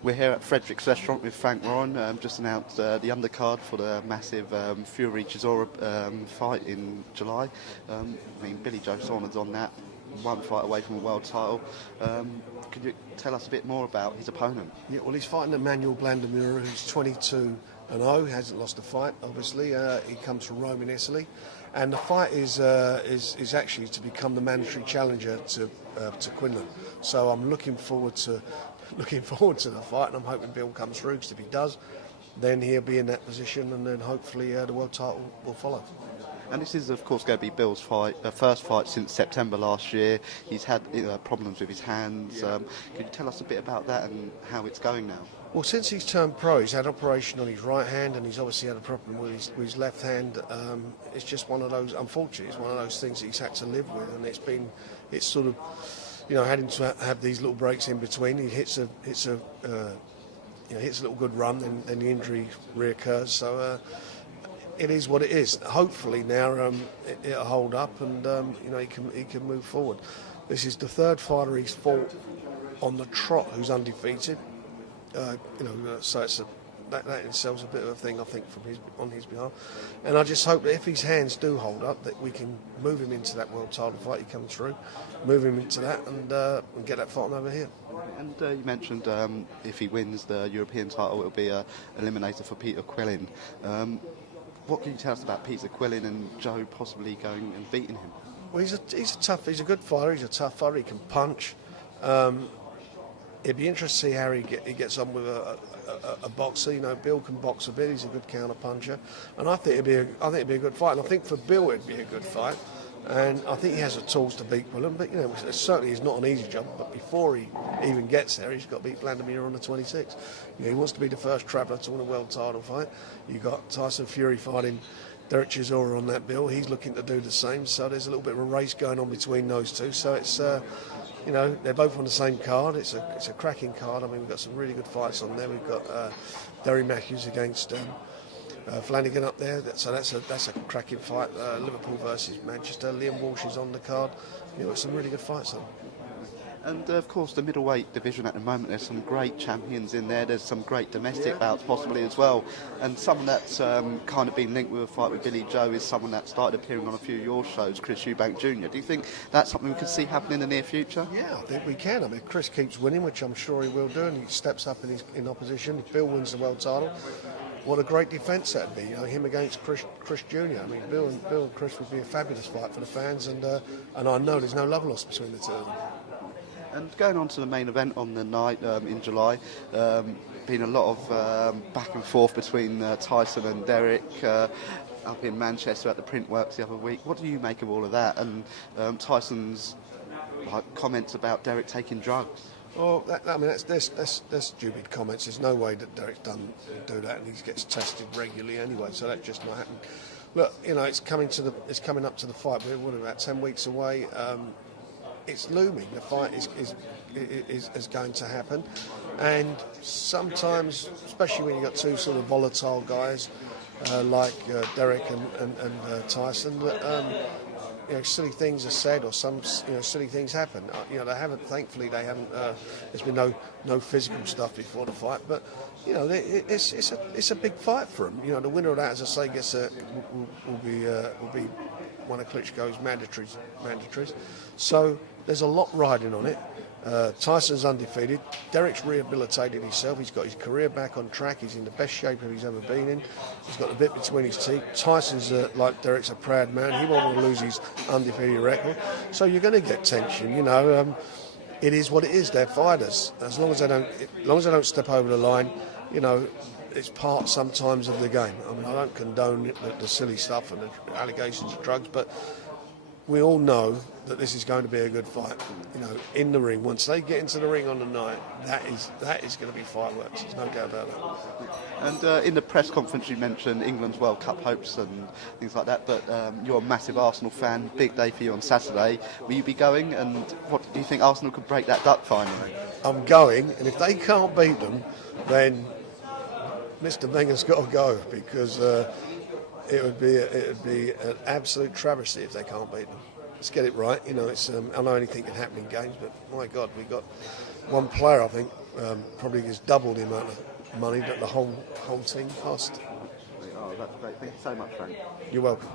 We're here at Frederick's Restaurant with Frank Warren. Just announced the undercard for the massive Fury Chisora fight in July. Billy Joe Saunders on that, one fight away from a world title. Could you tell us a bit more about his opponent? Yeah, well, he's fighting Emmanuel Blandemura, who's 22-0, hasn't lost a fight. Obviously, he comes from Rome in Italy, and the fight is actually to become the mandatory challenger to Quinlan. So I'm looking forward to the fight, and I'm hoping Bill comes through, because if he does, then he'll be in that position, and then hopefully the world title will follow. And this is, of course, going to be Bill's first fight since September last year. He's had problems with his hands. Yeah. Could you tell us a bit about that and how it's going now? Well, since he's turned pro, he's had operation on his right hand, and he's obviously had a problem with his left hand. It's just one of those, unfortunately, it's one of those things that he's had to live with, and it's sort of, had him to have these little breaks in between. He hits a little good run, then the injury reoccurs. So it is what it is. Hopefully now it'll hold up, and he can move forward. This is the third fighter he's fought on the trot who's undefeated. So that in itself is a bit of a thing, I think, on his behalf. And I just hope that if his hands do hold up, that we can move him into that world title fight. He comes through, move him into that, and get that fight over here. And you mentioned if he wins the European title, it'll be an eliminator for Peter Quillin. What can you tell us about Peter Quillin and Joe possibly going and beating him? Well, he's a good fighter. He's a tough fighter. He can punch. It'd be interesting to see how he gets on with a boxer. Bill can box a bit. He's a good counter puncher, and I think it'd be a good fight. And I think for Bill it'd be a good fight. And I think he has the tools to beat Quillen, but it certainly is not an easy job. But before he even gets there, he's got to beat Blandemura on the 26th. He wants to be the first traveller to win a world title fight. You've got Tyson Fury fighting Derek Chisora on that bill. He's looking to do the same. So there's a little bit of a race going on between those two. So it's they're both on the same card. It's a cracking card. We've got some really good fights on there. We've got Derry Matthews against Flanagan up there, so that's a cracking fight. Liverpool versus Manchester. Liam Walsh is on the card. Some really good fights on. And of course, the middleweight division at the moment, there's some great champions in there. There's some great domestic bouts possibly as well. And someone that's kind of been linked with a fight with Billy Joe is someone that started appearing on a few of your shows, Chris Eubank Jr. Do you think that's something we could see happen in the near future? Yeah, I think we can. Chris keeps winning, which I'm sure he will do, and he steps up in opposition. If Bill wins the world title, what a great defence that'd be, him against Chris Jr. Bill and Chris would be a fabulous fight for the fans, and I know there's no love lost between the two of them. And going on to the main event on the night in July, been a lot of back and forth between Tyson and Derek up in Manchester at the Printworks the other week. What do you make of all of that? And Tyson's comments about Derek taking drugs? Well, that's stupid comments. There's no way that Derek's do that, and he gets tested regularly anyway. So that just might happen. Look, it's coming up to the fight. We're about 10 weeks away. It's looming. The fight is going to happen, and sometimes, especially when you've got two sort of volatile guys like Derek and Tyson, that silly things are said, or some silly things happen. Thankfully they haven't. There's been no physical stuff before the fight, but it's a big fight for them. The winner of that, as I say, will be one of Klitschko's mandatories. So there's a lot riding on it. Tyson's undefeated. Derek's rehabilitated himself. He's got his career back on track. He's in the best shape he's ever been in. He's got the bit between his teeth. Tyson's, like Derek's, a proud man. He won't want to lose his undefeated record. So you're going to get tension. It is what it is. They're fighters. As long as they don't step over the line, it's part sometimes of the game. I don't condone the silly stuff and the allegations of drugs, but we all know that this is going to be a good fight. In the ring, once they get into the ring on the night, that is going to be fireworks. There's no doubt about that. And in the press conference, you mentioned England's World Cup hopes and things like that. But you're a massive Arsenal fan. Big day for you on Saturday. Will you be going? And what do you think Arsenal could break that duck finally? I'm going, and if they can't beat them, then Mr. Wenger's got to go, because it would be an absolute travesty if they can't beat them. Let's get it right. I know anything can happen in games, but my God, we got one player, I think, probably is double the amount of money that the whole team cost. Oh, that's great. Thank you so much, Frank. You're welcome.